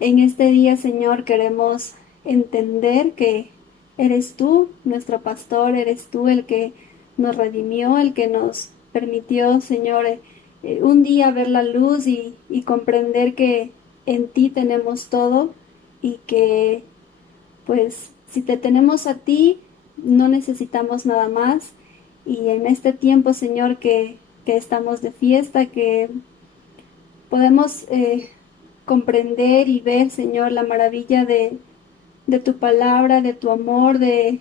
En este día, Señor, queremos entender que eres tú, nuestro pastor, eres tú el que nos redimió, el que nos permitió, Señor, un día ver la luz y comprender que en ti tenemos todo y que, pues, si te tenemos a ti, no necesitamos nada más. Y en este tiempo, Señor, que estamos de fiesta, que podemos comprender y ver, Señor, la maravilla de tu palabra, de tu amor, de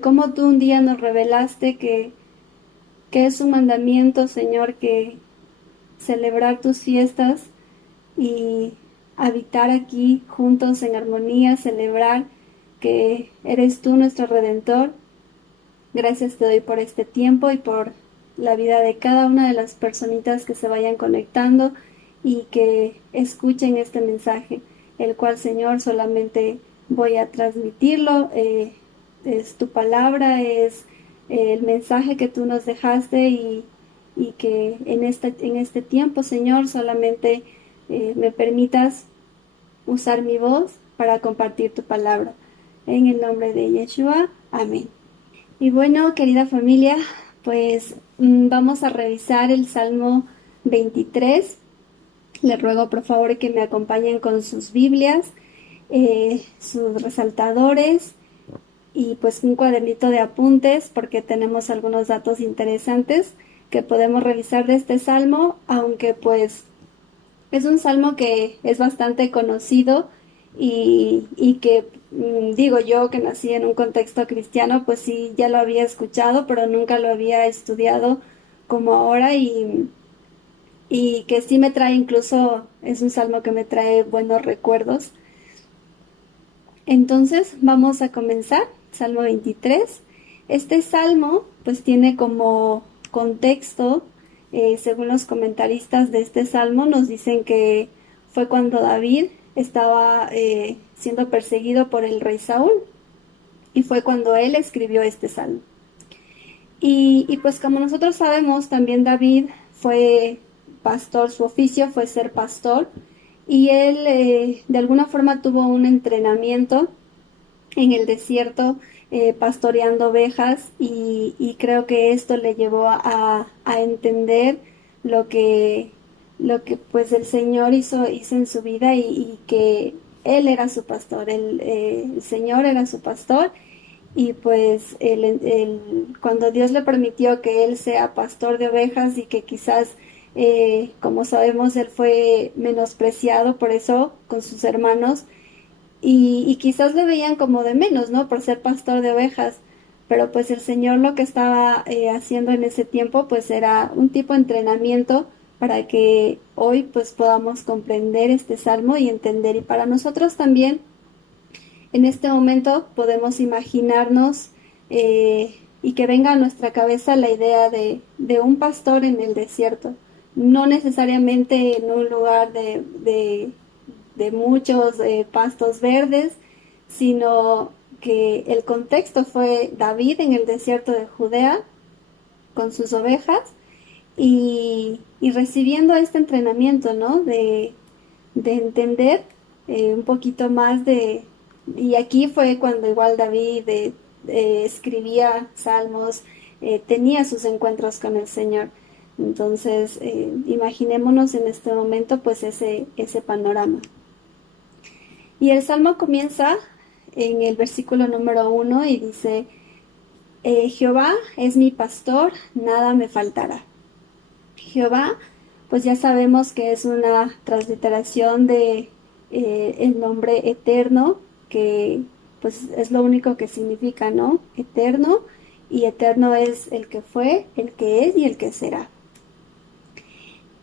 cómo tú un día nos revelaste que es un mandamiento, Señor, que celebrar tus fiestas y habitar aquí juntos en armonía, celebrar que eres tú nuestro Redentor. Gracias te doy por este tiempo y por la vida de cada una de las personitas que se vayan conectando y que escuchen este mensaje, el cual, Señor, solamente voy a transmitirlo. Es tu palabra, es el mensaje que tú nos dejaste y que en este tiempo, Señor, solamente me permitas usar mi voz para compartir tu palabra. En el nombre de Yeshua, amén. Y bueno, querida familia, pues vamos a revisar el Salmo 23. Les ruego por favor que me acompañen con sus Biblias, sus resaltadores y pues un cuadernito de apuntes porque tenemos algunos datos interesantes que podemos revisar de este Salmo, aunque pues es un salmo que es bastante conocido y que digo yo que nací en un contexto cristiano, pues sí, ya lo había escuchado, pero nunca lo había estudiado como ahora y que sí me trae incluso, es un salmo que me trae buenos recuerdos. Entonces vamos a comenzar, Salmo 23. Este salmo pues tiene como contexto, según los comentaristas de este salmo, nos dicen que fue cuando David estaba siendo perseguido por el rey Saúl y fue cuando él escribió este salmo. Y pues como nosotros sabemos, también David fue pastor, su oficio fue ser pastor y él de alguna forma tuvo un entrenamiento en el desierto pastoreando ovejas y creo que esto le llevó a entender lo que pues el Señor hizo en su vida y que Él era su pastor, el Señor era su pastor y pues cuando Dios le permitió que Él sea pastor de ovejas y que quizás como sabemos Él fue menospreciado por eso con sus hermanos, y quizás le veían como de menos, ¿no? Por ser pastor de ovejas, pero pues el Señor lo que estaba haciendo en ese tiempo pues era un tipo de entrenamiento para que hoy pues podamos comprender este salmo y entender. Y para nosotros también en este momento podemos imaginarnos y que venga a nuestra cabeza la idea de un pastor en el desierto, no necesariamente en un lugar de muchos pastos verdes, sino que el contexto fue David en el desierto de Judea con sus ovejas y recibiendo este entrenamiento, ¿no? De entender un poquito más y aquí fue cuando igual David escribía salmos, tenía sus encuentros con el Señor. Entonces, imaginémonos en este momento pues ese panorama. Y el salmo comienza en el versículo número 1 y dice, Jehová es mi pastor, nada me faltará. Jehová, pues ya sabemos que es una transliteración de el nombre eterno, que pues es lo único que significa, ¿no? Eterno, y eterno es el que fue, el que es y el que será.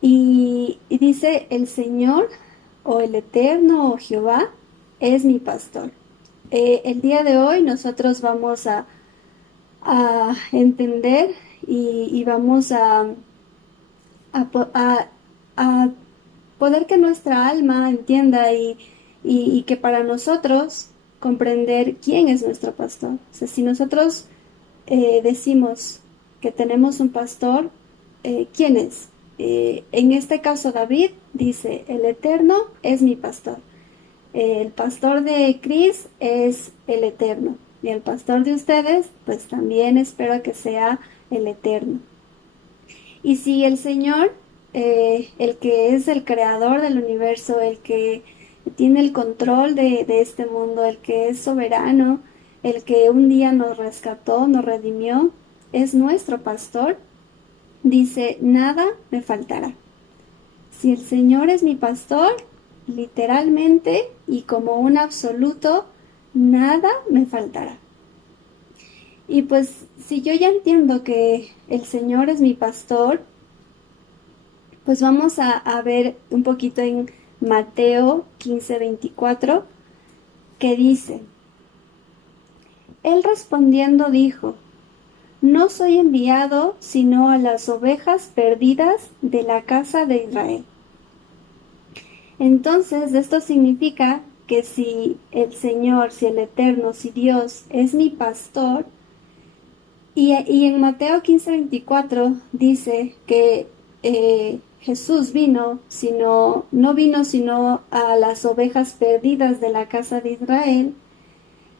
Y dice, el Señor, o el Eterno, o Jehová, es mi pastor. El día de hoy nosotros vamos a entender y vamos a poder que nuestra alma entienda y que para nosotros comprender quién es nuestro pastor. O sea, si nosotros decimos que tenemos un pastor, ¿quién es? En este caso David dice, el Eterno es mi pastor. El pastor de Cris es el Eterno. Y el pastor de ustedes, pues también espero que sea el Eterno. Y si el Señor, el que es el creador del universo, el que tiene el control de este mundo, el que es soberano, el que un día nos rescató, nos redimió, es nuestro pastor, dice, nada me faltará. Si el Señor es mi pastor, literalmente y como un absoluto, nada me faltará. Y pues si yo ya entiendo que el Señor es mi pastor, pues vamos a ver un poquito en Mateo 15:24, que dice, Él respondiendo dijo, no soy enviado sino a las ovejas perdidas de la casa de Israel. Entonces, esto significa que si el Señor, si el Eterno, si Dios es mi pastor, y en Mateo 15:24 dice que Jesús vino, no vino sino a las ovejas perdidas de la casa de Israel,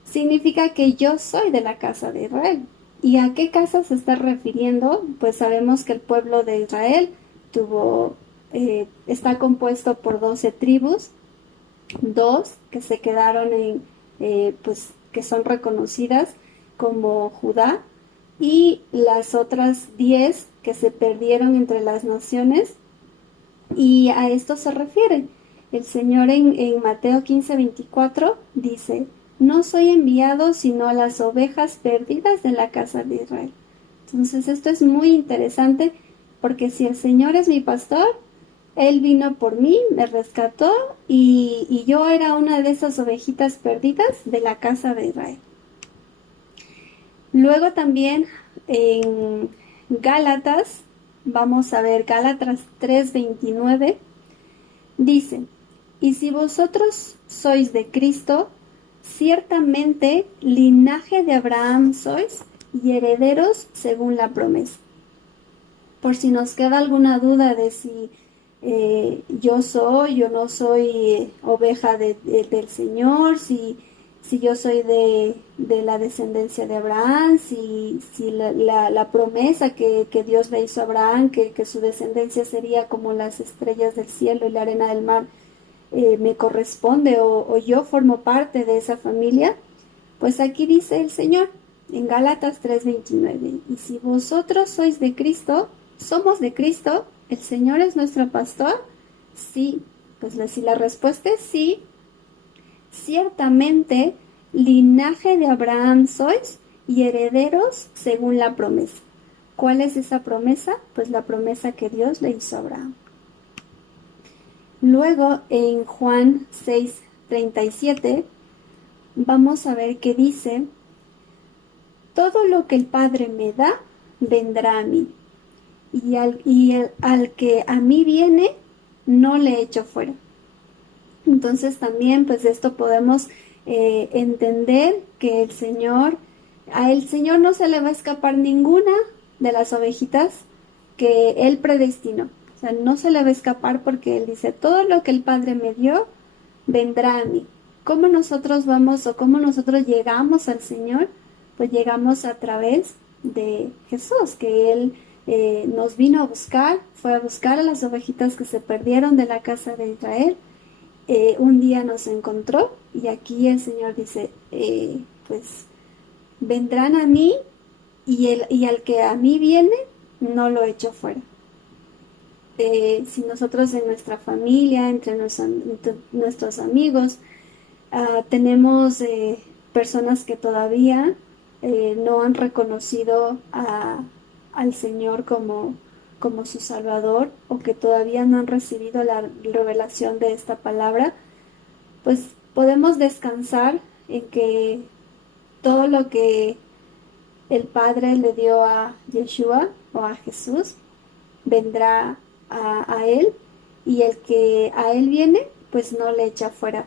significa que yo soy de la casa de Israel. ¿Y a qué casa se está refiriendo? Pues sabemos que el pueblo de Israel está compuesto por 12 tribus, dos que se quedaron pues que son reconocidas como Judá, y las otras 10 que se perdieron entre las naciones, y a esto se refiere. El Señor en Mateo 15:24 dice, no soy enviado sino a las ovejas perdidas de la casa de Israel. Entonces esto es muy interesante porque si el Señor es mi pastor, Él vino por mí, me rescató y yo era una de esas ovejitas perdidas de la casa de Israel. Luego también en Gálatas, vamos a ver Gálatas 3:29, dice, y si vosotros sois de Cristo, ciertamente linaje de Abraham sois y herederos según la promesa. Por si nos queda alguna duda de si yo soy o no soy oveja del Señor, si yo soy de la descendencia de Abraham, si la promesa que Dios le hizo a Abraham, que su descendencia sería como las estrellas del cielo y la arena del mar, me corresponde o yo formo parte de esa familia, pues aquí dice el Señor en Gálatas 3:29, y si vosotros sois de Cristo, somos de Cristo, el Señor es nuestro pastor, sí, pues si la respuesta es sí, ciertamente linaje de Abraham sois y herederos según la promesa. ¿Cuál es esa promesa? Pues la promesa que Dios le hizo a Abraham. Luego en Juan 6:37 vamos a ver que dice, todo lo que el Padre me da, vendrá a mí, y al que a mí viene, no le echo fuera. Entonces también pues de esto podemos entender que a el Señor no se le va a escapar ninguna de las ovejitas que Él predestinó. O sea, no se le va a escapar porque Él dice, todo lo que el Padre me dio, vendrá a mí. ¿Cómo nosotros vamos o cómo nosotros llegamos al Señor? Pues llegamos a través de Jesús, que Él nos vino a buscar, fue a buscar a las ovejitas que se perdieron de la casa de Israel. Un día nos encontró y aquí el Señor dice, pues vendrán a mí y al que a mí viene, no lo echo fuera. Si nosotros en nuestra familia, entre nuestros amigos, tenemos personas que todavía no han reconocido al Señor como su Salvador o que todavía no han recibido la revelación de esta palabra, pues podemos descansar en que todo lo que el Padre le dio a Yeshua o a Jesús vendrá a Él y el que a él viene, pues no le echa fuera.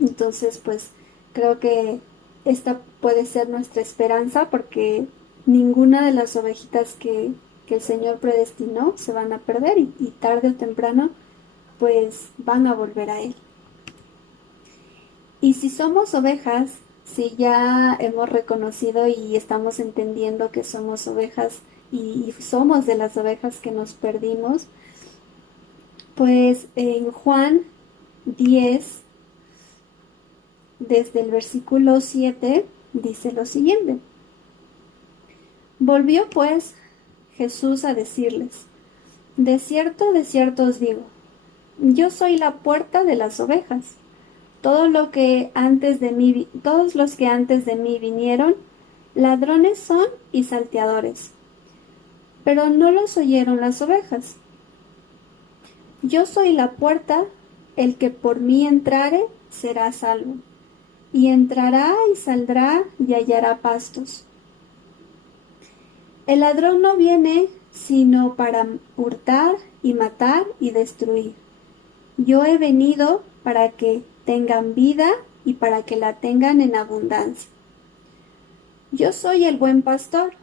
Entonces, pues creo que esta puede ser nuestra esperanza porque ninguna de las ovejitas que el Señor predestinó se van a perder y tarde o temprano pues van a volver a Él. Y si somos ovejas, si ya hemos reconocido y estamos entendiendo que somos ovejas y somos de las ovejas que nos perdimos, pues en Juan 10, desde el versículo 7, dice lo siguiente. Volvió pues Jesús a decirles, de cierto os digo, yo soy la puerta de las ovejas. Todos los que antes de mí vinieron, ladrones son y salteadores, pero no los oyeron las ovejas. Yo soy la puerta, el que por mí entrare será salvo, y entrará y saldrá y hallará pastos. El ladrón no viene sino para hurtar y matar y destruir. Yo he venido para que tengan vida y para que la tengan en abundancia. Yo soy el buen pastor.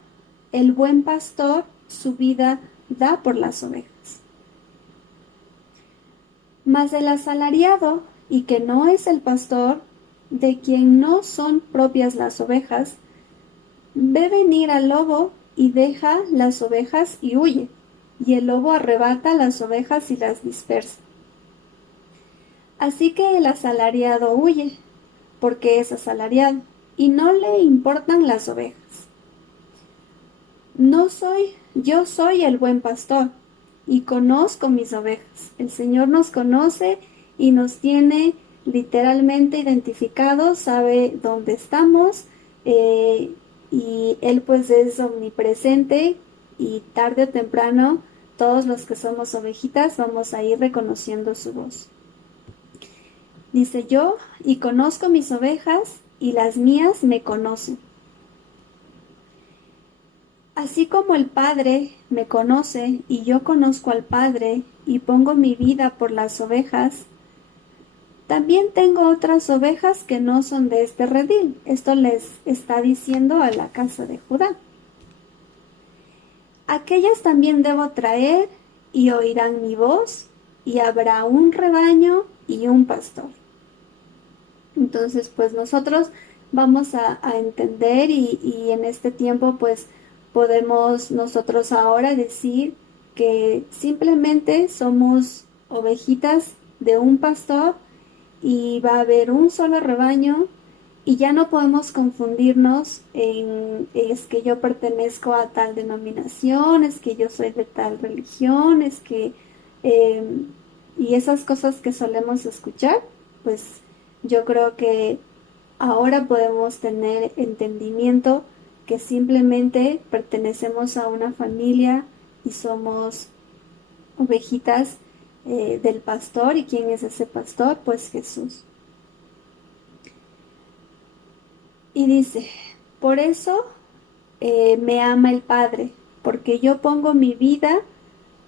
El buen pastor su vida da por las ovejas. Mas el asalariado, y que no es el pastor, de quien no son propias las ovejas, ve venir al lobo y deja las ovejas y huye, y el lobo arrebata las ovejas y las dispersa. Así que el asalariado huye, porque es asalariado, y no le importan las ovejas. Yo soy el buen pastor, y conozco mis ovejas. El Señor nos conoce y nos tiene literalmente identificados, sabe dónde estamos, y Él pues es omnipresente y tarde o temprano todos los que somos ovejitas vamos a ir reconociendo su voz. Dice yo, y conozco mis ovejas y las mías me conocen. Así como el Padre me conoce y yo conozco al Padre y pongo mi vida por las ovejas, también tengo otras ovejas que no son de este redil. Esto les está diciendo a la casa de Judá. Aquellas también debo traer y oirán mi voz y habrá un rebaño y un pastor. Entonces, pues nosotros vamos a entender y en este tiempo, pues podemos nosotros ahora decir que simplemente somos ovejitas de un pastor y va a haber un solo rebaño y ya no podemos confundirnos en es que yo pertenezco a tal denominación, es que yo soy de tal religión, es que eh, y esas cosas que solemos escuchar, pues yo creo que ahora podemos tener entendimiento que simplemente pertenecemos a una familia y somos ovejitas del pastor. ¿Y quién es ese pastor? Pues Jesús. Y dice, por eso me ama el Padre, porque yo pongo mi vida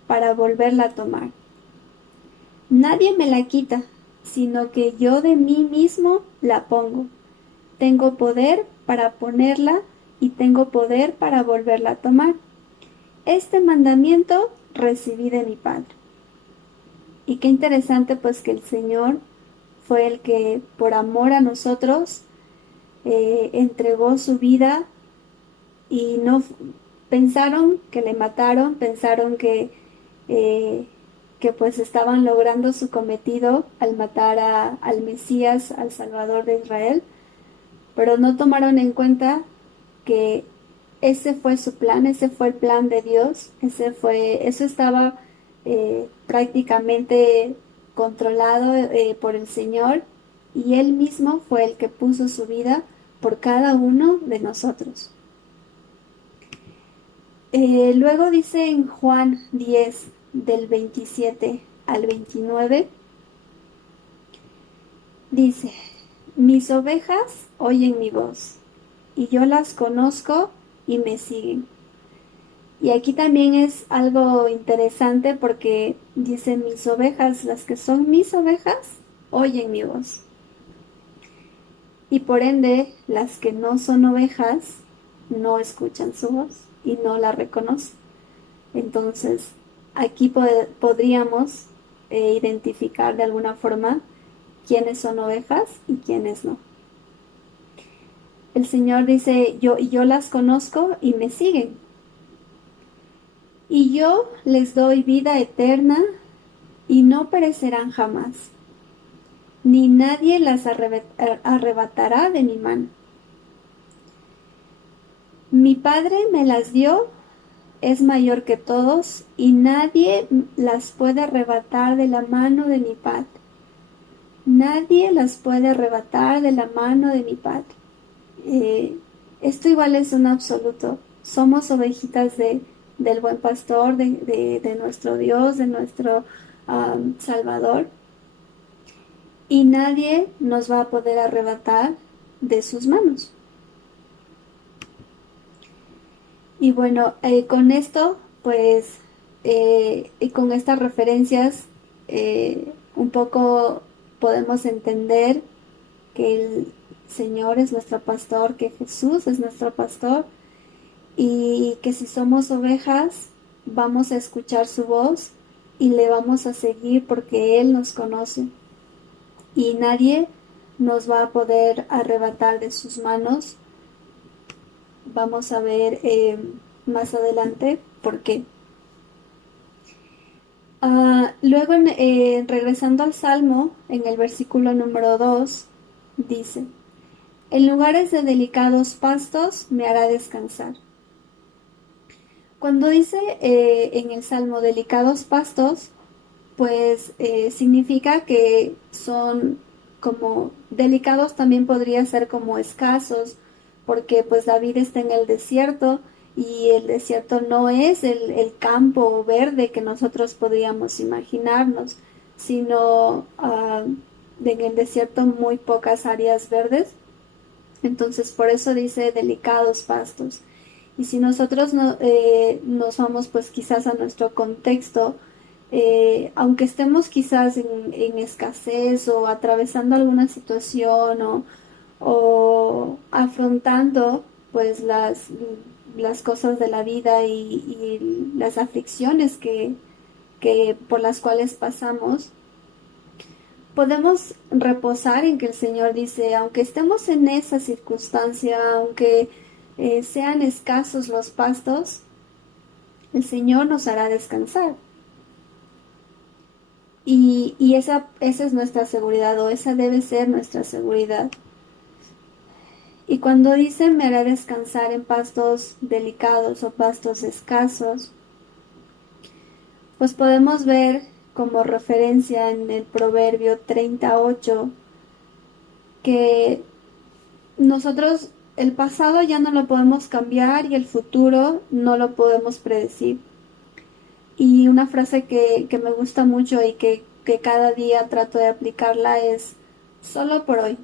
para volverla a tomar. Nadie me la quita, sino que yo de mí mismo la pongo. Tengo poder para ponerla y tengo poder para volverla a tomar. Este mandamiento recibí de mi Padre. Y qué interesante pues que el Señor fue el que por amor a nosotros entregó su vida y no pensaron que le mataron, pensaron que pues estaban logrando su cometido al matar al Mesías, al Salvador de Israel, pero no tomaron en cuenta que ese fue su plan, ese fue el plan de Dios, eso estaba prácticamente controlado por el Señor y Él mismo fue el que puso su vida por cada uno de nosotros. Luego dice en Juan 10, del 27 al 29, dice, mis ovejas oyen mi voz, y yo las conozco y me siguen. Y aquí también es algo interesante porque dice mis ovejas, las que son mis ovejas, oyen mi voz. Y por ende, las que no son ovejas no escuchan su voz y no la reconocen. Entonces, aquí podríamos identificar de alguna forma quiénes son ovejas y quiénes no. El Señor dice, yo las conozco y me siguen. Y yo les doy vida eterna y no perecerán jamás, ni nadie las arrebatará de mi mano. Mi Padre me las dio, es mayor que todos, y nadie las puede arrebatar de la mano de mi Padre. Nadie las puede arrebatar de la mano de mi Padre. Eh, Esto igual es un absoluto. Somos ovejitas del buen pastor, de nuestro Dios, de nuestro Salvador. Y nadie nos va a poder arrebatar de sus manos. Y bueno, con esto, pues, y con estas referencias, un poco podemos entender que el Señor es nuestro pastor, que Jesús es nuestro pastor, y que si somos ovejas, vamos a escuchar su voz y le vamos a seguir porque Él nos conoce. Y nadie nos va a poder arrebatar de sus manos. Vamos a ver más adelante por qué. Luego, regresando al Salmo, en el versículo número 2, dice, en lugares de delicados pastos me hará descansar. Cuando dice en el Salmo delicados pastos, pues significa que son como delicados, también podría ser como escasos, porque pues David está en el desierto y el desierto no es el campo verde que nosotros podríamos imaginarnos, sino en el desierto muy pocas áreas verdes. Entonces por eso dice delicados pastos. Y si nosotros nos vamos pues quizás a nuestro contexto, aunque estemos quizás en escasez o atravesando alguna situación o afrontando pues las cosas de la vida y las aflicciones que por las cuales pasamos, podemos reposar en que el Señor dice, aunque estemos en esa circunstancia, aunque sean escasos los pastos, el Señor nos hará descansar. Y esa es nuestra seguridad, o esa debe ser nuestra seguridad. Y cuando dice me hará descansar en pastos delicados o pastos escasos, pues podemos ver como referencia en el Proverbio 38 que nosotros el pasado ya no lo podemos cambiar y el futuro no lo podemos predecir. Y una frase que me gusta mucho y que cada día trato de aplicarla es solo por hoy.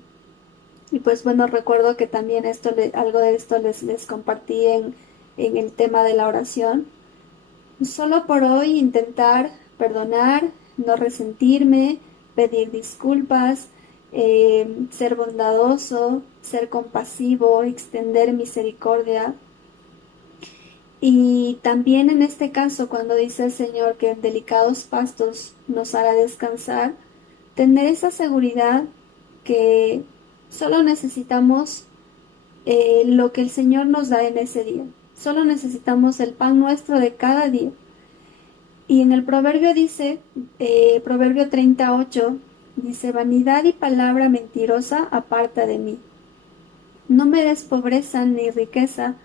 Y pues bueno, recuerdo que también algo de esto les compartí en el tema de la oración. Solo por hoy intentar perdonar, no resentirme, pedir disculpas, ser bondadoso, ser compasivo, extender misericordia. Y también en este caso, cuando dice el Señor que en delicados pastos nos hará descansar, tener esa seguridad que solo necesitamos lo que el Señor nos da en ese día. Solo necesitamos el pan nuestro de cada día. Y en el proverbio dice, Proverbio 38, dice, vanidad y palabra mentirosa aparta de mí. No me des pobreza ni riqueza,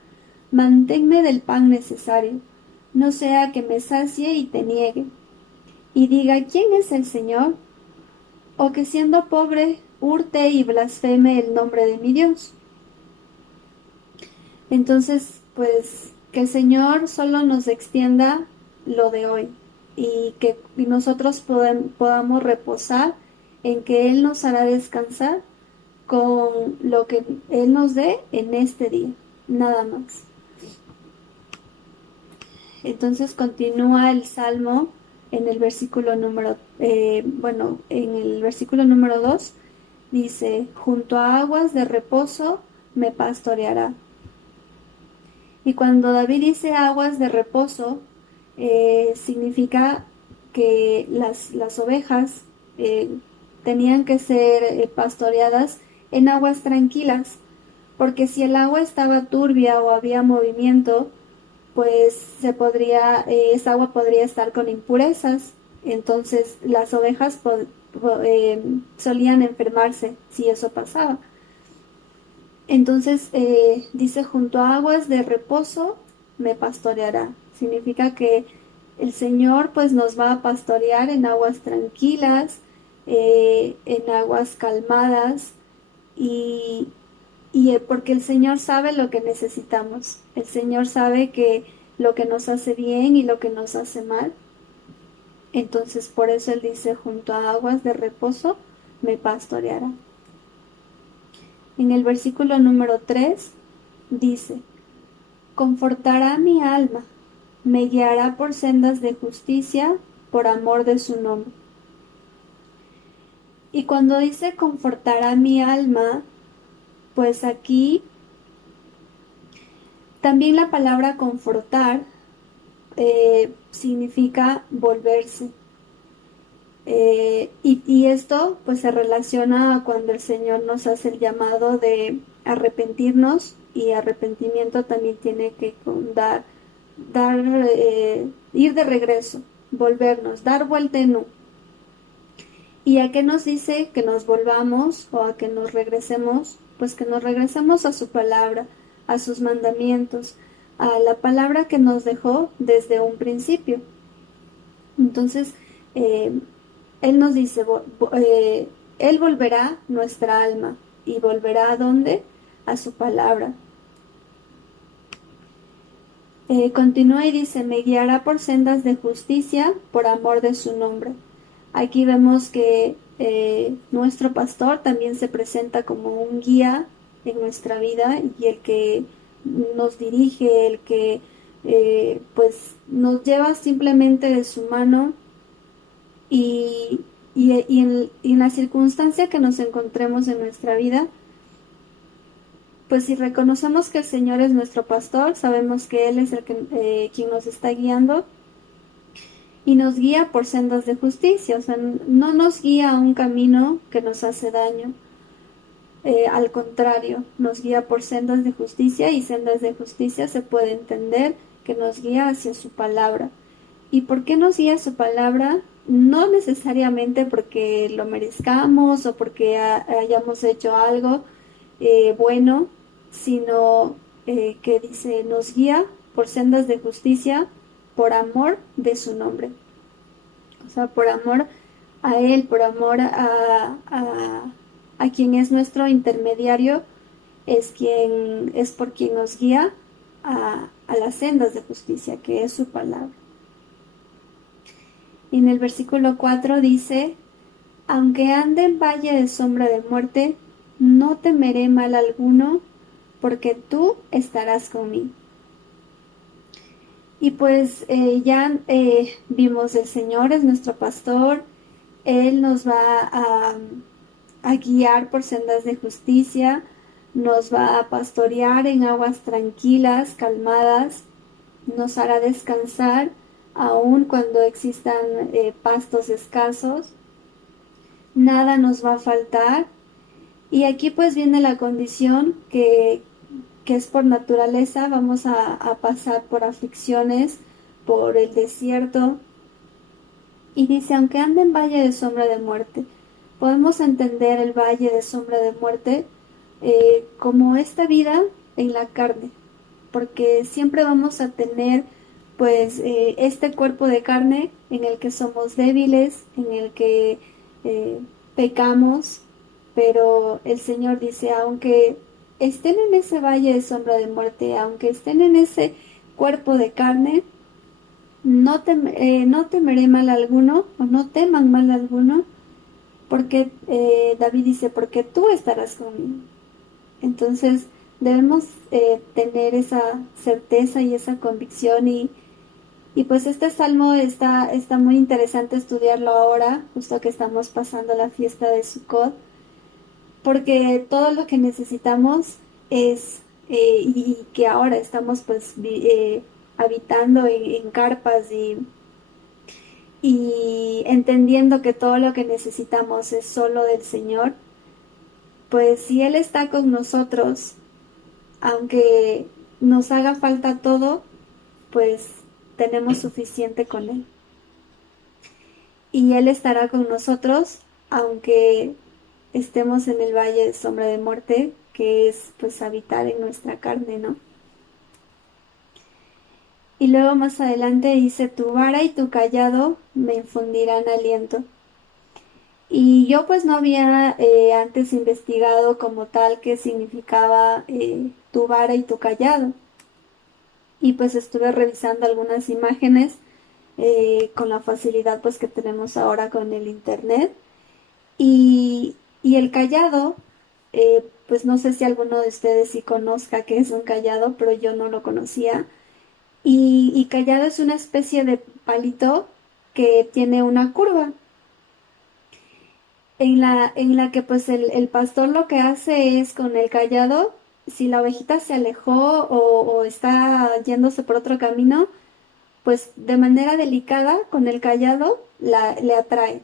manténme del pan necesario, no sea que me sacie y te niegue, y diga, ¿quién es el Señor? O que siendo pobre, hurte y blasfeme el nombre de mi Dios. Entonces, pues, que el Señor solo nos extienda lo de hoy y que nosotros podamos reposar en que Él nos hará descansar con lo que Él nos dé en este día, nada más. Entonces continúa el salmo en el versículo en el versículo número 2 dice, junto a aguas de reposo me pastoreará. Y cuando David dice aguas de reposo, significa que las ovejas eh, tenían que ser pastoreadas en aguas tranquilas, porque si el agua estaba turbia o había movimiento, pues esa agua podría estar con impurezas, entonces las ovejas solían enfermarse si eso pasaba. Entonces dice, junto a aguas de reposo me pastoreará. Significa que el Señor pues nos va a pastorear en aguas tranquilas, en aguas calmadas y, porque el Señor sabe lo que necesitamos. El Señor sabe que lo que nos hace bien y lo que nos hace mal. Entonces por eso Él dice, junto a aguas de reposo me pastoreará. En el versículo número 3 dice, confortará mi alma, me guiará por sendas de justicia, por amor de su nombre. Y cuando dice confortará mi alma, pues aquí también la palabra confortar significa volverse. Y esto pues se relaciona a cuando el Señor nos hace el llamado de arrepentirnos, y arrepentimiento también tiene que ir de regreso, volvernos, dar vuelta en U. ¿Y a qué nos dice que nos volvamos o a que nos regresemos? Pues que nos regresemos a su palabra, a sus mandamientos, a la palabra que nos dejó desde un principio. Entonces, Él nos dice, Él volverá nuestra alma. ¿Y volverá a dónde? A su palabra. Continúa y dice, me guiará por sendas de justicia, por amor de su nombre. Aquí vemos que nuestro pastor también se presenta como un guía en nuestra vida, y el que nos dirige, el que pues nos lleva simplemente de su mano, y en la circunstancia que nos encontremos en nuestra vida, pues si reconocemos que el Señor es nuestro pastor, sabemos que Él es quien nos está guiando y nos guía por sendas de justicia. O sea, no nos guía a un camino que nos hace daño. Al contrario, nos guía por sendas de justicia, y sendas de justicia se puede entender que nos guía hacia su palabra. ¿Y por qué nos guía su palabra? No necesariamente porque lo merezcamos o porque hayamos hecho algo bueno, sino que dice, nos guía por sendas de justicia, por amor de su nombre. O sea, por amor a Él, por amor a quien es nuestro intermediario, es por quien nos guía a las sendas de justicia, que es su palabra. Y en el versículo 4 dice, aunque ande en valle de sombra de muerte, no temeré mal alguno, porque tú estarás conmigo. Y pues ya vimos, el Señor es nuestro pastor, Él nos va a guiar por sendas de justicia, nos va a pastorear en aguas tranquilas, calmadas, nos hará descansar aun cuando existan pastos escasos, nada nos va a faltar. Y aquí pues viene la condición que es por naturaleza. Vamos a pasar por aflicciones, por el desierto. Y dice, aunque ande en valle de sombra de muerte, podemos entender el valle de sombra de muerte como esta vida en la carne, porque siempre vamos a tener pues este cuerpo de carne en el que somos débiles, en el que pecamos, pero el Señor dice, aunque estén en ese valle de sombra de muerte, aunque estén en ese cuerpo de carne, no temeré mal alguno, o no teman mal alguno, porque David dice, porque tú estarás conmigo. Entonces debemos tener esa certeza y esa convicción, Y pues este salmo está muy interesante estudiarlo ahora, justo que estamos pasando la fiesta de Sukkot, porque todo lo que necesitamos es, y que ahora estamos pues habitando en carpas y entendiendo que todo lo que necesitamos es solo del Señor, pues si Él está con nosotros, aunque nos haga falta todo, pues tenemos suficiente con Él. Y Él estará con nosotros, aunque estemos en el valle de sombra de muerte, que es pues habitar en nuestra carne, ¿no? Y luego más adelante dice, tu vara y tu callado me infundirán aliento. Y yo pues no había antes investigado como tal qué significaba tu vara y tu callado. Y pues estuve revisando algunas imágenes con la facilidad pues que tenemos ahora con el internet. Y el callado, pues no sé si alguno de ustedes sí conozca qué es un callado, pero yo no lo conocía. Y callado es una especie de palito que tiene una curva, en la que pues el pastor lo que hace es con el callado, si la ovejita se alejó o está yéndose por otro camino, pues de manera delicada con el callado le atrae.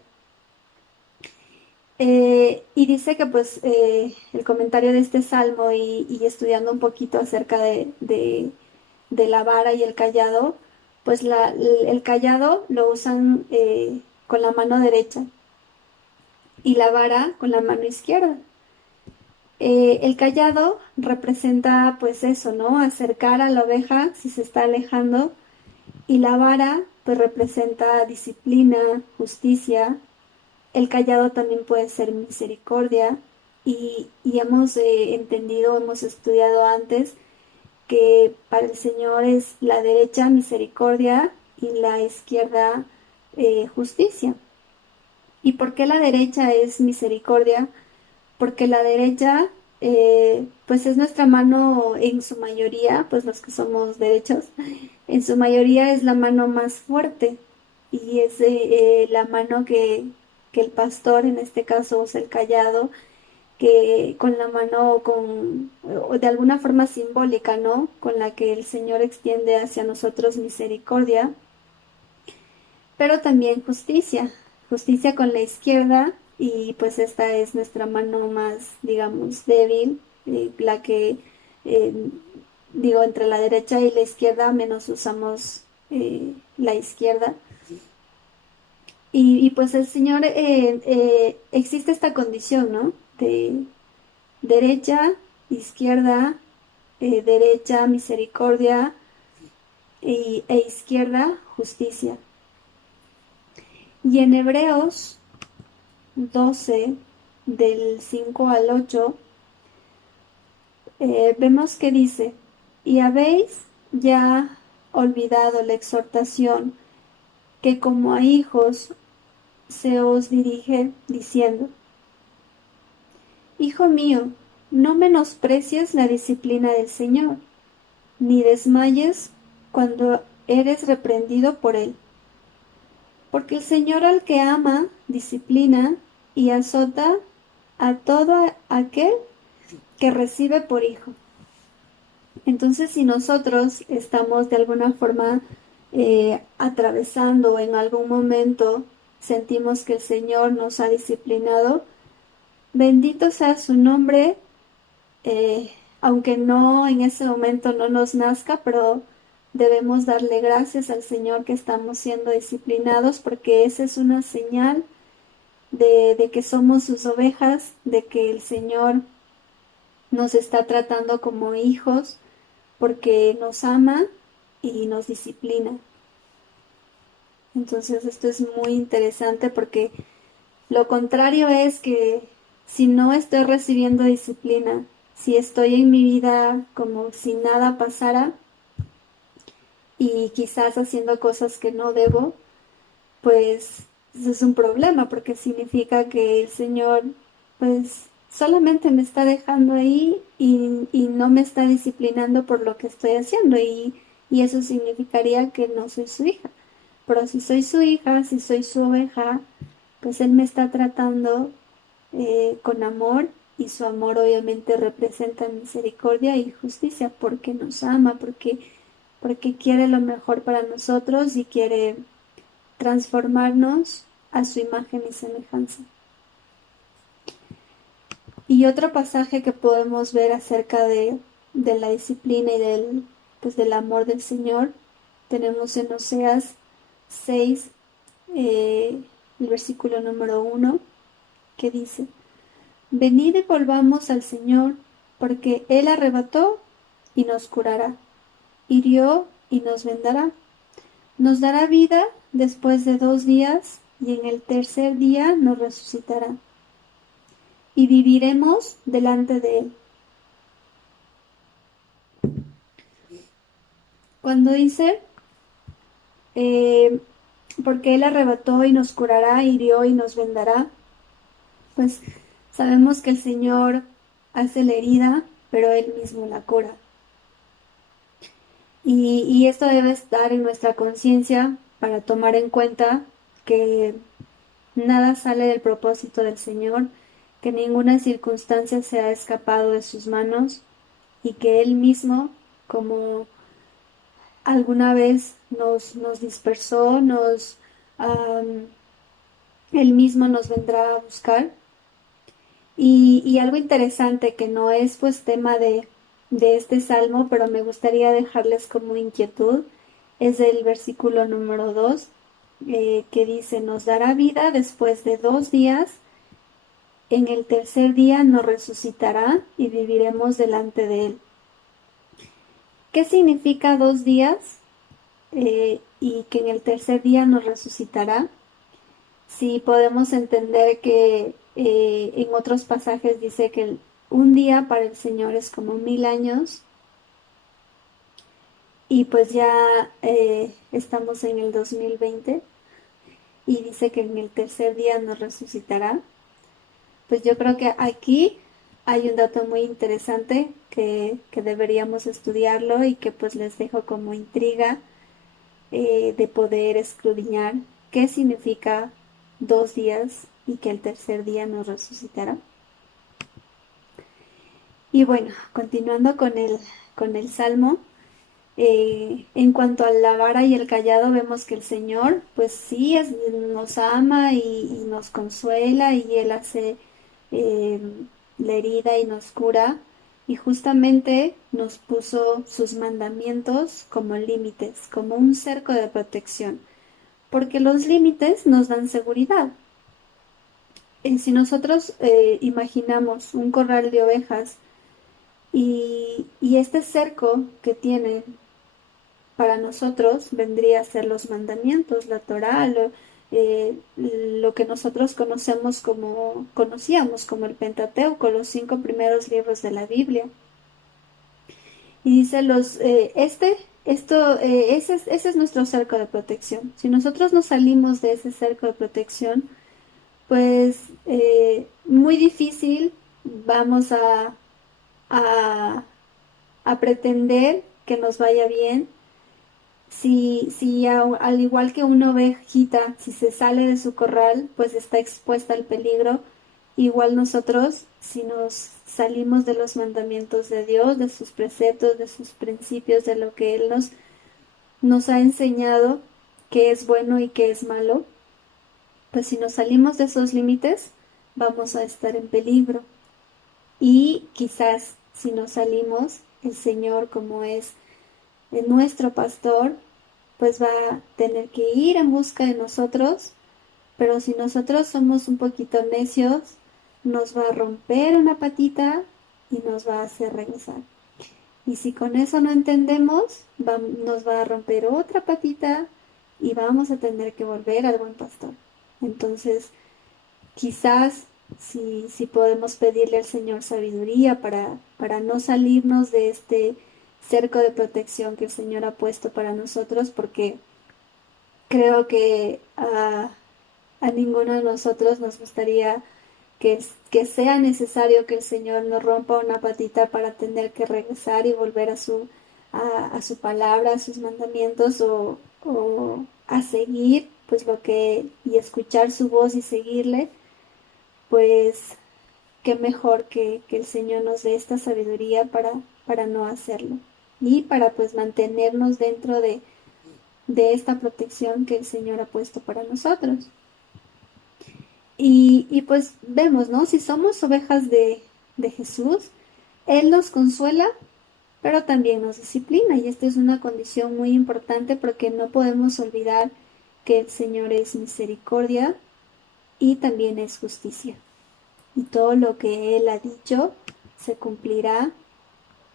Y dice que pues el comentario de este salmo y estudiando un poquito acerca de la vara y el callado, pues el callado lo usan con la mano derecha y la vara con la mano izquierda. El callado representa pues eso, ¿no? Acercar a la oveja si se está alejando, y la vara pues representa disciplina, justicia. El callado también puede ser misericordia, y hemos entendido, hemos estudiado antes que para el Señor es la derecha misericordia y la izquierda justicia. ¿Y por qué la derecha es misericordia? Porque la derecha pues es nuestra mano en su mayoría, pues los que somos derechos, en su mayoría es la mano más fuerte, y es la mano que el pastor, en este caso usa el callado, que con la mano, o de alguna forma simbólica, ¿no? Con la que el Señor extiende hacia nosotros misericordia, pero también justicia, justicia con la izquierda, y pues esta es nuestra mano más, digamos, débil, la que, eh, digo, entre la derecha y la izquierda menos usamos la izquierda. Y pues el Señor, existe esta condición, ¿no? De derecha, izquierda, derecha, misericordia, e izquierda, justicia. Y en Hebreos 12, del 5 al 8, vemos que dice, y habéis ya olvidado la exhortación que como a hijos se os dirige diciendo, Hijo mío, no menosprecies la disciplina del Señor, ni desmayes cuando eres reprendido por él. Porque el Señor al que ama, disciplina y azota a todo aquel que recibe por hijo. Entonces, si nosotros estamos de alguna forma atravesando, en algún momento sentimos que el Señor nos ha disciplinado, bendito sea su nombre, eh, aunque no en ese momento no nos nazca, pero debemos darle gracias al Señor que estamos siendo disciplinados, porque esa es una señal de que somos sus ovejas, de que el Señor nos está tratando como hijos, porque nos ama y nos disciplina. Entonces esto es muy interesante, porque lo contrario es que si no estoy recibiendo disciplina, si estoy en mi vida como si nada pasara y quizás haciendo cosas que no debo, pues eso es un problema, porque significa que el Señor pues solamente me está dejando ahí y no me está disciplinando por lo que estoy haciendo, y y eso significaría que no soy su hija. Pero si soy su hija, si soy su oveja, pues Él me está tratando con amor, y su amor obviamente representa misericordia y justicia porque nos ama, porque quiere lo mejor para nosotros y quiere transformarnos a su imagen y semejanza. Y otro pasaje que podemos ver acerca de la disciplina y del amor del Señor, tenemos en Oseas 6, el versículo número 1, que dice: Venid y volvamos al Señor, porque Él arrebató y nos curará, hirió y nos vendará. Nos dará vida después de 2 días, y en el tercer día nos resucitará, y viviremos delante de Él. Cuando dice, porque Él arrebató y nos curará, hirió y nos vendará, pues sabemos que el Señor hace la herida, pero Él mismo la cura. Y esto debe estar en nuestra conciencia para tomar en cuenta que nada sale del propósito del Señor, que ninguna circunstancia se ha escapado de sus manos y que Él mismo, como alguna vez nos dispersó, Él mismo nos vendrá a buscar. Y algo interesante que no es pues tema de este salmo, pero me gustaría dejarles como inquietud, es el versículo número 2, que dice: nos dará vida después de 2 días, en el tercer día nos resucitará y viviremos delante de Él. ¿Qué significa 2 días? Y que en el tercer día nos resucitará. Si podemos entender que en otros pasajes dice que un día para el Señor es como 1000 años, y pues ya estamos en el 2020 y dice que en el tercer día nos resucitará. Pues yo creo que aquí hay un dato muy interesante que deberíamos estudiarlo y que pues les dejo como intriga de poder escudriñar qué significa 2 días y que el tercer día nos resucitará. Y bueno, continuando con el Salmo, en cuanto a la vara y el callado, vemos que el Señor, pues sí, nos ama y nos consuela, y Él hace eh, la herida y nos cura, y justamente nos puso sus mandamientos como límites, como un cerco de protección, porque los límites nos dan seguridad. Si nosotros imaginamos un corral de ovejas, y este cerco que tienen para nosotros vendría a ser los mandamientos, la Torá, lo que nosotros conocíamos como el Pentateuco, los 5 primeros libros de la Biblia. Y dice ese es nuestro cerco de protección. Si nosotros nos salimos de ese cerco de protección, pues muy difícil vamos a, a pretender que nos vaya bien. Si al igual que una ovejita, si se sale de su corral, pues está expuesta al peligro, igual nosotros, si nos salimos de los mandamientos de Dios, de sus preceptos, de sus principios, de lo que Él nos ha enseñado, que es bueno y que es malo, pues si nos salimos de esos límites, vamos a estar en peligro. Y quizás si nos salimos, el Señor, como es nuestro pastor, pues va a tener que ir en busca de nosotros, pero si nosotros somos un poquito necios, nos va a romper una patita y nos va a hacer regresar. Y si con eso no entendemos, nos va a romper otra patita y vamos a tener que volver al buen pastor. Entonces, quizás si podemos pedirle al Señor sabiduría para no salirnos de este cerco de protección que el Señor ha puesto para nosotros, porque creo que a ninguno de nosotros nos gustaría que sea necesario que el Señor nos rompa una patita para tener que regresar y volver a su palabra, a sus mandamientos o a seguir pues y escuchar su voz y seguirle, pues qué mejor que el Señor nos dé esta sabiduría para no hacerlo y para pues mantenernos dentro de esta protección que el Señor ha puesto para nosotros. Y pues vemos, ¿no? Si somos ovejas de Jesús, Él nos consuela, pero también nos disciplina. Y esta es una condición muy importante porque no podemos olvidar que el Señor es misericordia y también es justicia. Y todo lo que Él ha dicho se cumplirá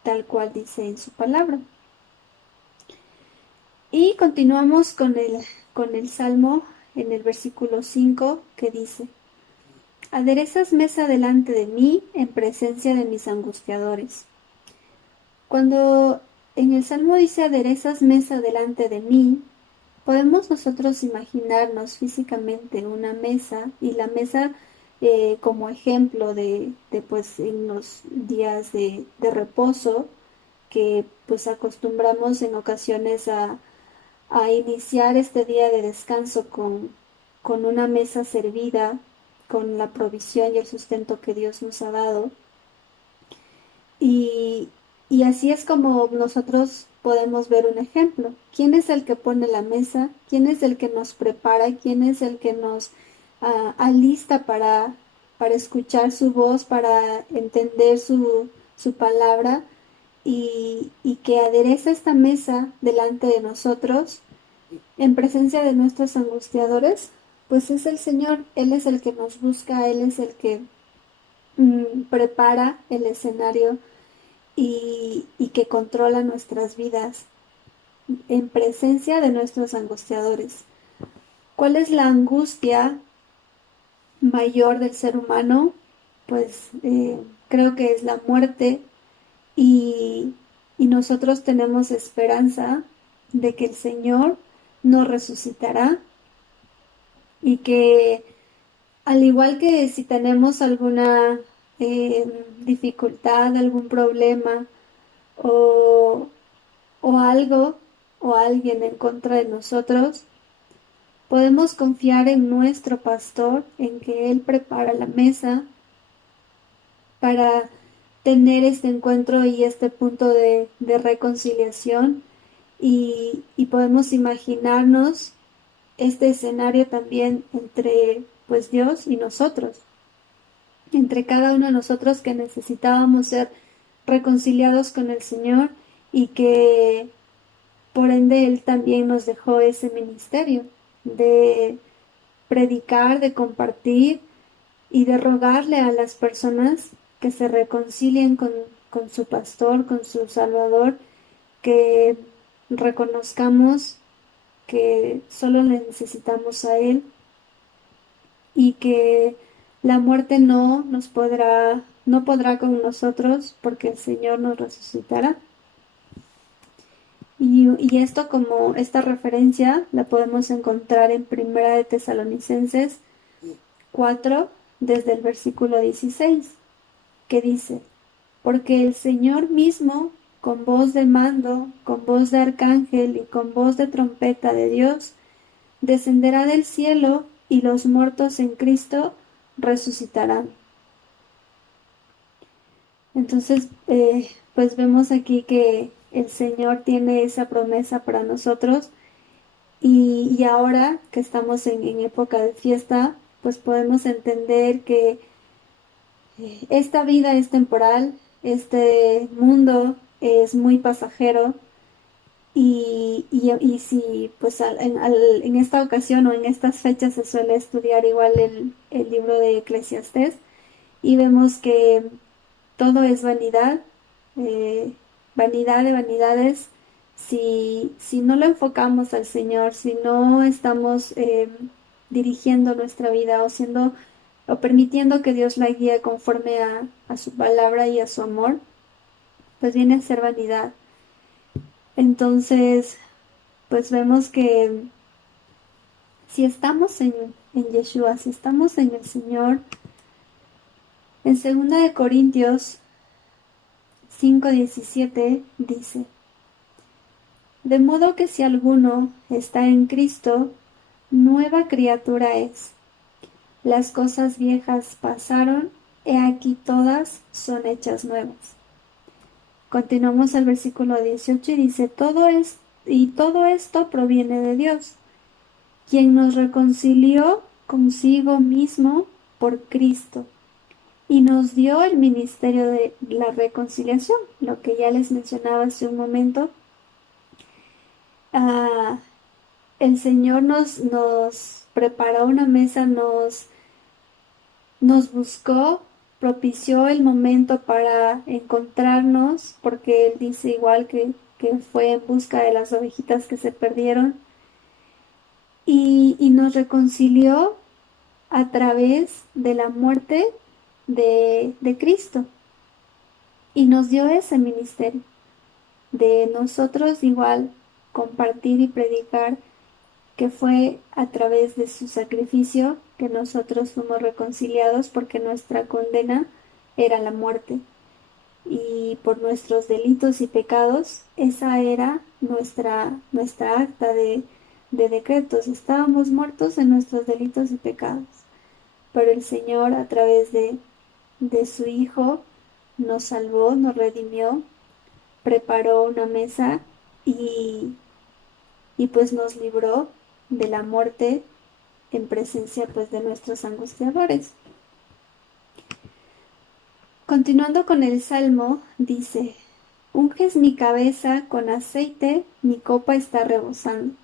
tal cual dice en su palabra. Y continuamos con el Salmo en el versículo 5 que dice: Aderezas mesa delante de mí en presencia de mis angustiadores. Cuando en el Salmo dice aderezas mesa delante de mí, podemos nosotros imaginarnos físicamente una mesa y la mesa como ejemplo de pues en los días de reposo que pues acostumbramos en ocasiones a iniciar este día de descanso con una mesa servida, con la provisión y el sustento que Dios nos ha dado. Y, y así es como nosotros podemos ver un ejemplo. ¿Quién es el que pone la mesa? ¿Quién es el que nos prepara? ¿Quién es el que nos alista para escuchar su voz, para entender su palabra? Y que adereza esta mesa delante de nosotros en presencia de nuestros angustiadores, pues es el Señor. Él es el que nos busca, Él es el que prepara el escenario y que controla nuestras vidas en presencia de nuestros angustiadores. ¿Cuál es la angustia mayor del ser humano? Pues creo que es la muerte y, y nosotros tenemos esperanza de que el Señor nos resucitará y que al igual que si tenemos alguna dificultad, algún problema o, o algo o alguien en contra de nosotros, podemos confiar en nuestro pastor, en que Él prepara la mesa para tener este encuentro y este punto de reconciliación y podemos imaginarnos este escenario también entre pues Dios y nosotros, entre cada uno de nosotros que necesitábamos ser reconciliados con el Señor y que por ende Él también nos dejó ese ministerio de predicar, de compartir y de rogarle a las personas que se reconcilien con su pastor, con su Salvador, que reconozcamos que solo le necesitamos a Él y que la muerte no podrá con nosotros porque el Señor nos resucitará. Y esto como esta referencia la podemos encontrar en Primera de Tesalonicenses 4, desde el versículo 16, que dice: Porque el Señor mismo, con voz de mando, con voz de arcángel y con voz de trompeta de Dios, descenderá del cielo y los muertos en Cristo resucitarán. Entonces, pues vemos aquí que el Señor tiene esa promesa para nosotros y ahora que estamos en época de fiesta, pues podemos entender que esta vida es temporal, este mundo es muy pasajero y si pues en esta ocasión o en estas fechas se suele estudiar igual el libro de Eclesiastés y vemos que todo es vanidad, vanidad de vanidades, si no lo enfocamos al Señor, si no estamos dirigiendo nuestra vida o permitiendo que Dios la guíe conforme a su palabra y a su amor, pues viene a ser vanidad. Entonces, pues vemos que si estamos en Yeshua, si estamos en el Señor, en 2 de Corintios 5:17 dice: De modo que si alguno está en Cristo, nueva criatura es. Las cosas viejas pasaron, he aquí todas son hechas nuevas. Continuamos al versículo 18 y dice, todo esto proviene de Dios, quien nos reconcilió consigo mismo por Cristo y nos dio el ministerio de la reconciliación, lo que ya les mencionaba hace un momento. Ah, el Señor nos preparó una mesa, nos buscó, propició el momento para encontrarnos, porque Él dice igual que fue en busca de las ovejitas que se perdieron, y nos reconcilió a través de la muerte de Cristo, y nos dio ese ministerio de nosotros igual compartir y predicar que fue a través de su sacrificio que nosotros fuimos reconciliados, porque nuestra condena era la muerte y por nuestros delitos y pecados esa era nuestra acta de decretos. Estábamos muertos en nuestros delitos y pecados, pero el Señor a través de su Hijo nos salvó, nos redimió, preparó una mesa y, y pues nos libró de la muerte en presencia pues de nuestros angustiadores. Continuando con el salmo, dice, unges mi cabeza con aceite, mi copa está rebosando.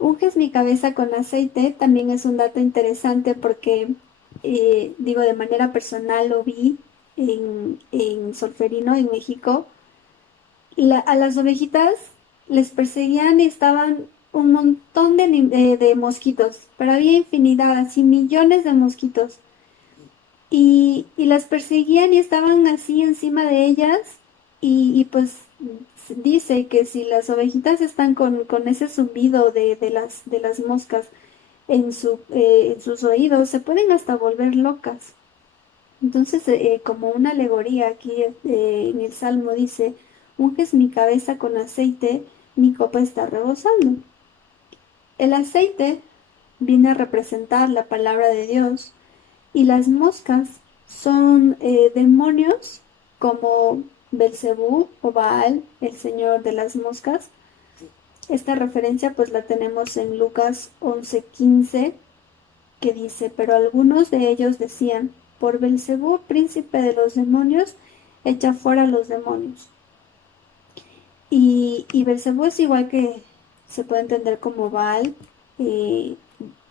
Unges mi cabeza con aceite también es un dato interesante porque, digo, de manera personal lo vi en Solferino, en México. A las ovejitas les perseguían y estaban un montón de mosquitos, pero había infinidad, así millones de mosquitos. Y las perseguían y estaban así encima de ellas y pues dice que si las ovejitas están con ese zumbido de las moscas en sus oídos, se pueden hasta volver locas. Entonces, como una alegoría aquí en el Salmo dice, unges mi cabeza con aceite, mi copa está rebosando. El aceite viene a representar la palabra de Dios y las moscas son demonios como Belcebú o Baal, el señor de las moscas. Esta referencia pues la tenemos en Lucas 11:15, que dice, pero algunos de ellos decían, por Belcebú, príncipe de los demonios, echa fuera los demonios. Y Belcebú es igual que se puede entender como Baal.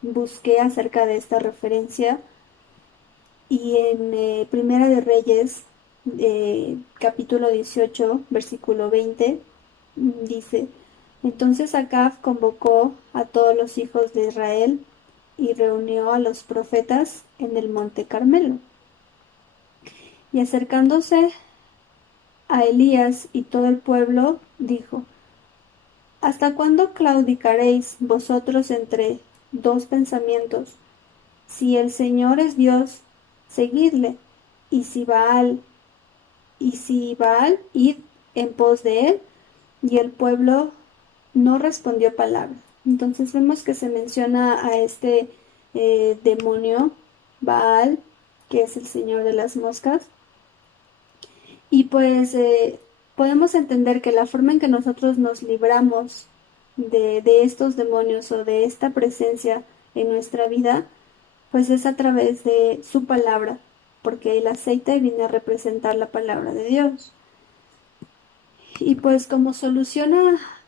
Busqué acerca de esta referencia y en Primera de Reyes, capítulo 18, versículo 20, dice, entonces Acab convocó a todos los hijos de Israel y reunió a los profetas en el monte Carmelo. Y acercándose a Elías y todo el pueblo, dijo, ¿hasta cuándo claudicaréis vosotros entre dos pensamientos? Si el Señor es Dios, seguidle, y si Baal, id en pos de él. Y el pueblo no respondió palabra. Entonces vemos que se menciona a este demonio, Baal, que es el señor de las moscas. Y pues podemos entender que la forma en que nosotros nos libramos de estos demonios o de esta presencia en nuestra vida, pues es a través de su palabra, porque el aceite viene a representar la palabra de Dios. Y pues como solución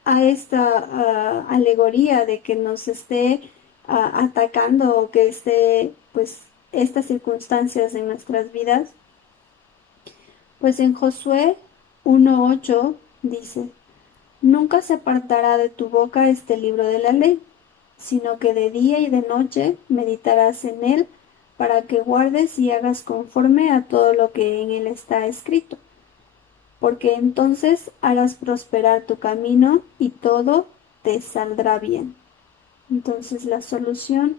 a esta alegoría de que nos esté atacando o que esté pues estas circunstancias en nuestras vidas, pues en Josué 1:8 dice, nunca se apartará de tu boca este libro de la ley, sino que de día y de noche meditarás en él para que guardes y hagas conforme a todo lo que en él está escrito, porque entonces harás prosperar tu camino y todo te saldrá bien. Entonces la solución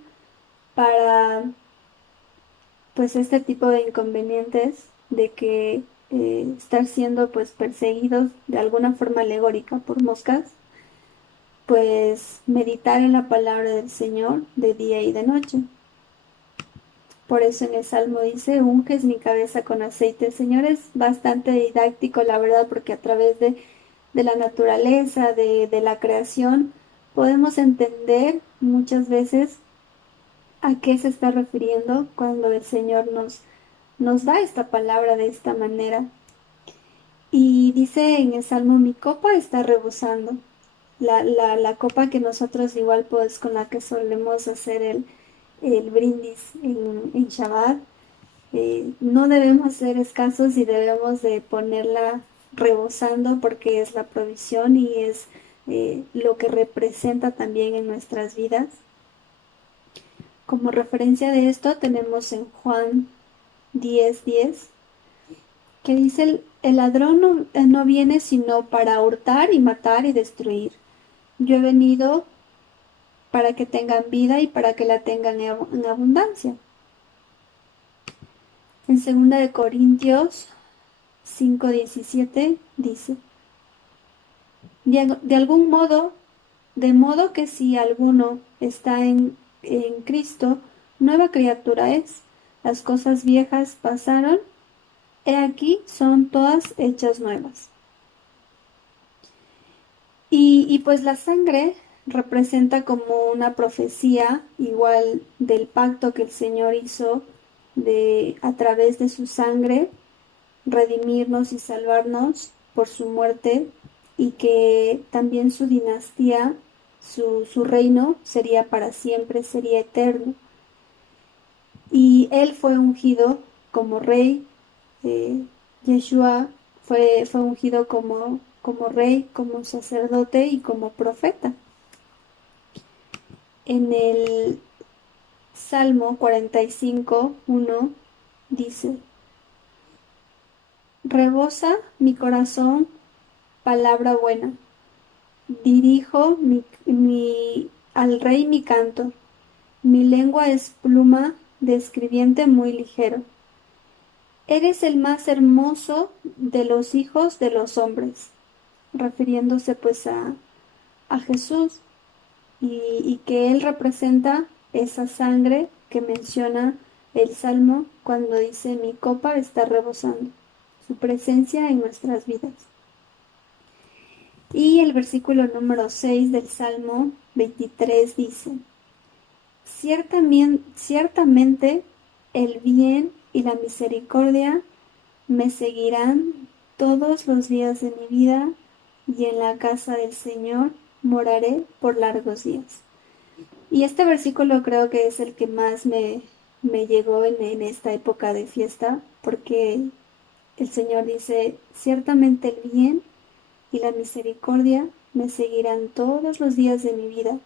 para pues este tipo de inconvenientes de que estar siendo pues perseguidos de alguna forma alegórica por moscas, pues meditar en la palabra del Señor de día y de noche. Por eso en el Salmo dice, unges mi cabeza con aceite. El Señor es bastante didáctico, la verdad, porque a través de la naturaleza, de la creación, podemos entender muchas veces a qué se está refiriendo cuando el Señor nos da esta palabra de esta manera. Y dice en el Salmo, mi copa está rebosando. La copa que nosotros igual pues con la que solemos hacer el brindis en Shabbat, no debemos ser escasos y debemos de ponerla rebosando porque es la provisión y es lo que representa también en nuestras vidas. Como referencia de esto tenemos en Juan 10:10, que dice, el ladrón no viene sino para hurtar y matar y destruir. Yo he venido para que tengan vida y para que la tengan en abundancia. En 2 Corintios 5:17 dice, de algún modo, de modo que si alguno está en Cristo, nueva criatura es. Las cosas viejas pasaron, he aquí son todas hechas nuevas. Y pues la sangre representa como una profecía igual del pacto que el Señor hizo a través de su sangre, redimirnos y salvarnos por su muerte, y que también su dinastía, su reino sería para siempre, sería eterno. Y él fue ungido como rey, Yeshua fue ungido como rey, como sacerdote y como profeta. En el Salmo 45:1 dice, rebosa mi corazón palabra buena, dirijo al rey mi canto, mi lengua es pluma de escribiente muy ligero. Eres el más hermoso de los hijos de los hombres, refiriéndose pues a Jesús, y que Él representa esa sangre que menciona el Salmo cuando dice mi copa está rebosando, su presencia en nuestras vidas. Y el versículo número 6 del Salmo 23 dice, ciertamente el bien y la misericordia me seguirán todos los días de mi vida, y en la casa del Señor moraré por largos días. Y este versículo creo que es el que más me llegó en esta época de fiesta, porque el Señor dice, ciertamente el bien y la misericordia me seguirán todos los días de mi vida.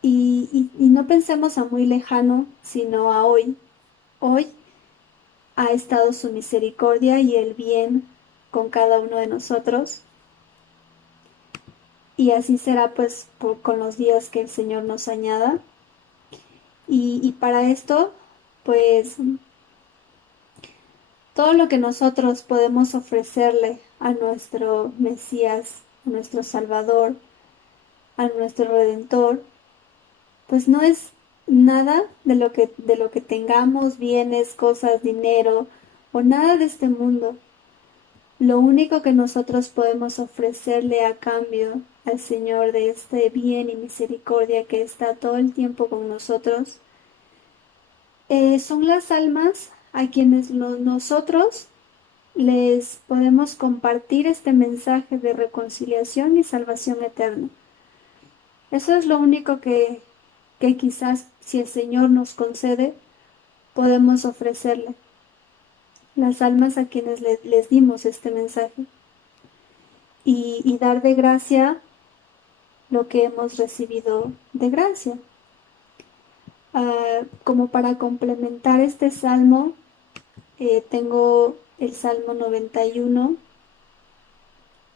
Y no pensemos a muy lejano, sino a hoy. Hoy ha estado su misericordia y el bien con cada uno de nosotros. Y así será pues con los días que el Señor nos añada. Y para esto, pues todo lo que nosotros podemos ofrecerle a nuestro Mesías, a nuestro Salvador, a nuestro Redentor, pues no es nada de lo que tengamos, bienes, cosas, dinero o nada de este mundo. Lo único que nosotros podemos ofrecerle a cambio al Señor de este bien y misericordia que está todo el tiempo con nosotros, son las almas a quienes nosotros les podemos compartir este mensaje de reconciliación y salvación eterna. Eso es lo único que quizás, si el Señor nos concede, podemos ofrecerle. Las almas a quienes les dimos este mensaje. Y dar de gracia lo que hemos recibido de gracia. Como para complementar este salmo, tengo el Salmo 91,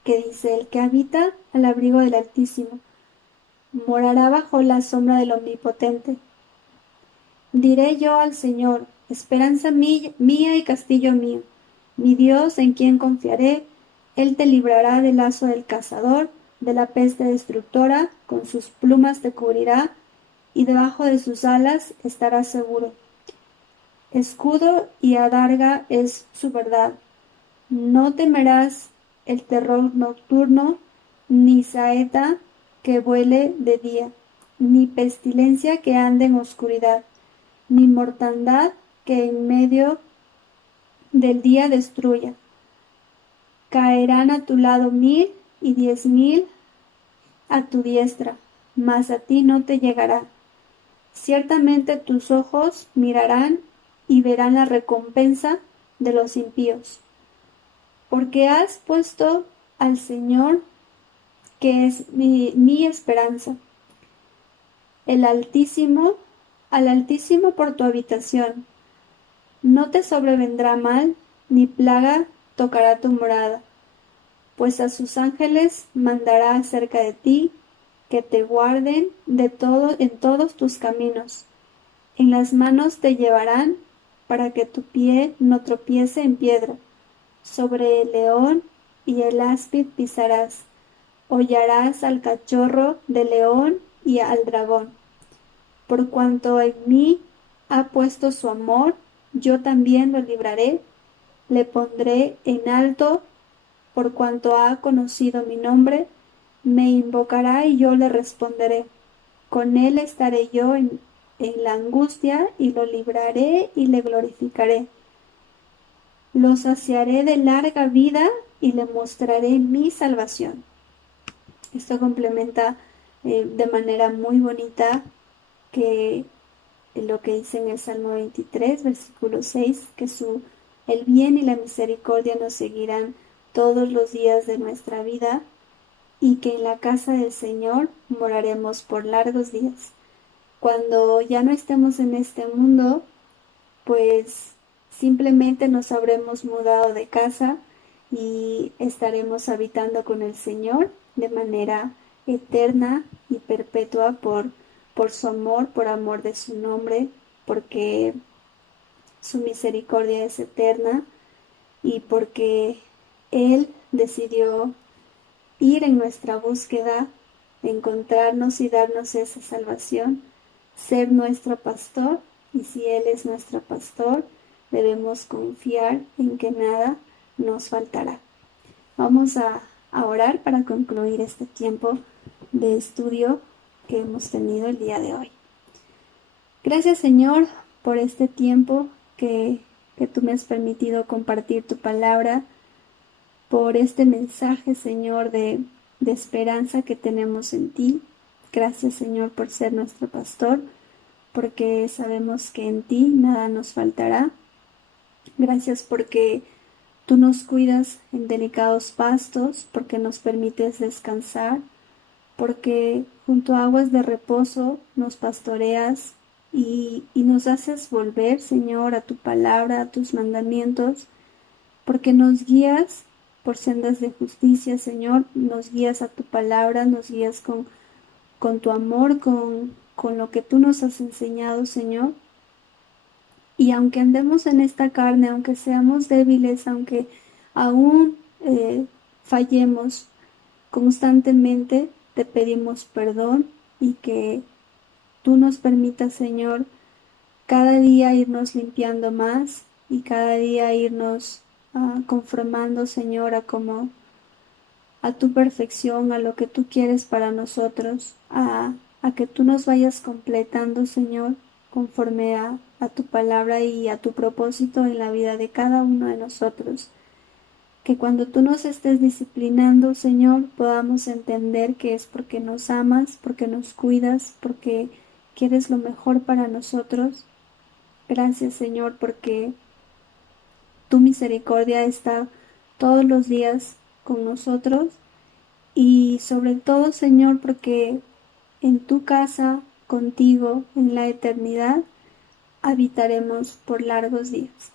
que dice, el que habita al abrigo del Altísimo morará bajo la sombra del Omnipotente. Diré yo al Señor, esperanza mía y castillo mío, Mi Dios, en quien confiaré, Él te librará del lazo del cazador, de la peste destructora, con sus plumas te cubrirá, y debajo de sus alas estarás seguro. Escudo y adarga es su verdad. No temerás el terror nocturno, ni saeta que vuele de día, ni pestilencia que ande en oscuridad, ni mortandad que en medio del día destruya. Caerán a tu lado 1000 y 10,000 a tu diestra, mas a ti no te llegará. Ciertamente tus ojos mirarán y verán la recompensa de los impíos. Porque has puesto al Señor, que es mi esperanza, el Altísimo, al Altísimo por tu habitación. No te sobrevendrá mal, ni plaga tocará tu morada, pues a sus ángeles mandará acerca de ti, que te guarden de todo en todos tus caminos. En las manos te llevarán, para que tu pie no tropiece en piedra. Sobre el león y el áspid pisarás. Hollarás al cachorro de león y al dragón. Por cuanto en mí ha puesto su amor, yo también lo libraré, le pondré en alto, por cuanto ha conocido mi nombre, me invocará y yo le responderé. Con él estaré yo en la angustia, y lo libraré y le glorificaré. Lo saciaré de larga vida y le mostraré mi salvación. Esto complementa de manera muy bonita que lo que dice en el Salmo 23, versículo 6, que el bien y la misericordia nos seguirán todos los días de nuestra vida, y que en la casa del Señor moraremos por largos días. Cuando ya no estemos en este mundo, pues simplemente nos habremos mudado de casa y estaremos habitando con el Señor de manera eterna y perpetua por su amor, por amor de su nombre, porque su misericordia es eterna y porque Él decidió ir en nuestra búsqueda, encontrarnos y darnos esa salvación, ser nuestro pastor, y si Él es nuestro pastor, debemos confiar en que nada nos faltará. Vamos a orar para concluir este tiempo de estudio que hemos tenido el día de hoy. Gracias, Señor, por este tiempo que tú me has permitido compartir tu palabra, por este mensaje, Señor, de esperanza que tenemos en ti. Gracias, Señor, por ser nuestro pastor, porque sabemos que en ti nada nos faltará. Gracias porque tú nos cuidas en delicados pastos, porque nos permites descansar, porque junto a aguas de reposo nos pastoreas y nos haces volver, Señor, a tu palabra, a tus mandamientos, porque nos guías por sendas de justicia, Señor, nos guías a tu palabra, nos guías con tu amor, con lo que tú nos has enseñado, Señor. Y aunque andemos en esta carne, aunque seamos débiles, aunque aún fallemos constantemente, te pedimos perdón y que tú nos permitas, Señor, cada día irnos limpiando más y cada día irnos conformando, Señor, a tu perfección, a lo que tú quieres para nosotros, a que tú nos vayas completando, Señor, conforme a tu palabra y a tu propósito en la vida de cada uno de nosotros. Que cuando tú nos estés disciplinando, Señor, podamos entender que es porque nos amas, porque nos cuidas, porque quieres lo mejor para nosotros. Gracias, Señor, porque tu misericordia está todos los días con nosotros, y sobre todo, Señor, porque en tu casa, contigo, en la eternidad, habitaremos por largos días.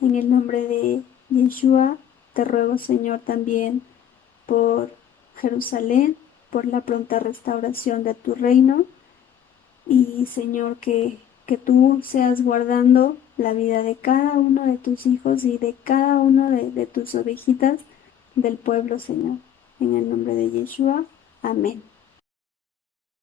En el nombre de Yeshua, te ruego, Señor, también por Jerusalén, por la pronta restauración de tu reino, y, Señor, que tú seas guardando la vida de cada uno de tus hijos y de cada uno de tus ovejitas del pueblo, Señor. En el nombre de Yeshua. Amén.